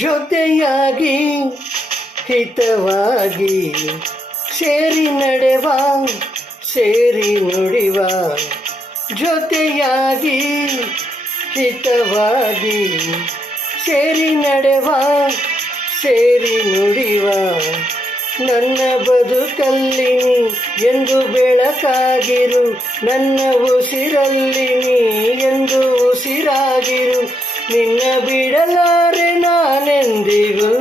ಜೊತೆಯಾಗಿ ಹಿತವಾಗಿ ಸೇರಿ ನಡೆವ ಸೇರಿ ನುಡಿವ ಜೊತೆಯಾಗಿ ಹಿತವಾಗಿ ಸೇರಿ ನಡೆವ ಸೇರಿ ನುಡಿವ ನನ್ನ ಬದುಕಲ್ಲಿ ಎಂದು ಬೆಳಕಾಗಿರು ನನ್ನ ಉಸಿರಲ್ಲಿ ನೀ ಎಂದು ಉಸಿರಾಗಿರು ನಿನ್ನ ಬಿಡಲಾರೆ ನಾನೆಂದಿಗೂ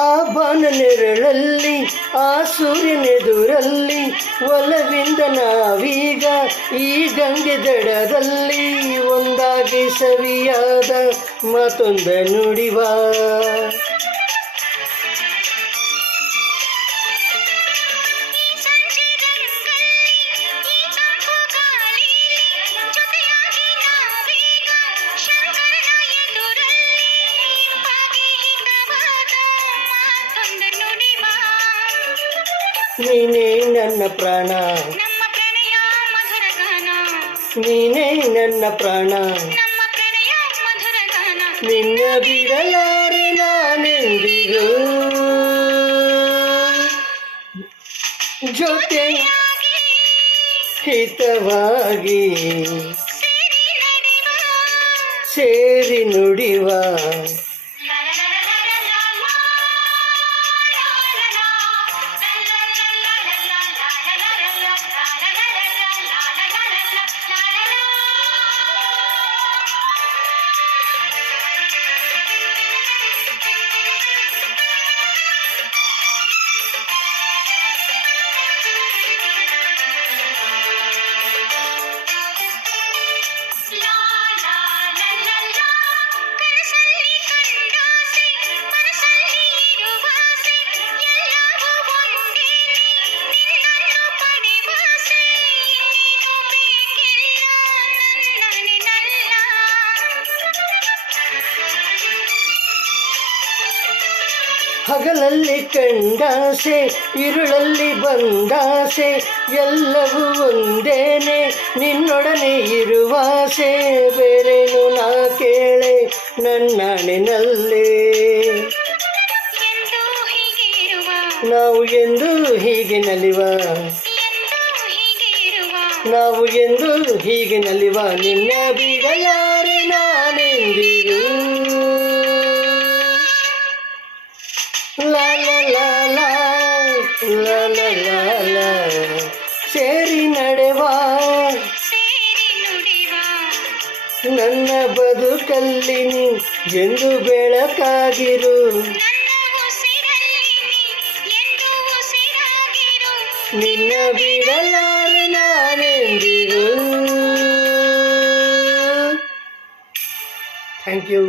ಆ ಬಾನ ನೆರಳಲ್ಲಿ ಆ ಸೂರ್ಯನೆದುರಲ್ಲಿ ಒಲವಿಂದ ನಾವೀಗ ಈ ಗಂಗೆ ದಡದಲ್ಲಿ ಒಂದಾಗಿ ಸವಿಯಾದ ಮತ್ತೊಂದ ನುಡಿವ ನೀನೇ ನನ್ನ ಪ್ರಾಣ ನಮ್ಮ ಪ್ರಣಯ ಮಧುರ ಗಾನ ನೀನೇ ನನ್ನ ಪ್ರಾಣ ನಮ್ಮ ಪ್ರಣಯ ಮಧುರ ಗಾನ ನಿನ್ನ ಬಿಡಲಾರೆ ನಾನೆಂದಿಗೂ ಜೊತೆಯಾಗಿ ಹಿತವಾಗಿ ಸೇರಿ ನುಡಿವ ಹಗಲಲ್ಲಿ ಕಂಡಾಸೆ ಇರುಳಲ್ಲಿ ಬಂದಾಸೆ ಎಲ್ಲವೂ ಒಂದೇನೆ ನಿನ್ನೊಡನೆ ಇರುವಾಸೆ ಬೇರೇನು ನಾ ಕೇಳೆ ನನ್ನಣಿನಲ್ಲೇ ನಾವು ಎಂದು ಹೀಗೆ ನಲಿವ ನಾವು ಎಂದು ಹೀಗೆ ನಲಿವ ನಿನ್ನ ಬಿಡಲಾರೆ ನಾನೆಂದಿಗೂ ಲಾ ಲಾ ಲಾ ಲಾ ಲಾ ಲಾ ಲಾ ಲಾ ಸೇರಿ ನಡೆವ ನನ್ನ ಬದುಕಲ್ಲಿ ಎಂದು ಬೆಳಕಾಗಿರು ನಿನ್ನ ಬಿಡಲಾರೆ ನಾನೆಂದಿಗೂ ಥ್ಯಾಂಕ್ ಯು.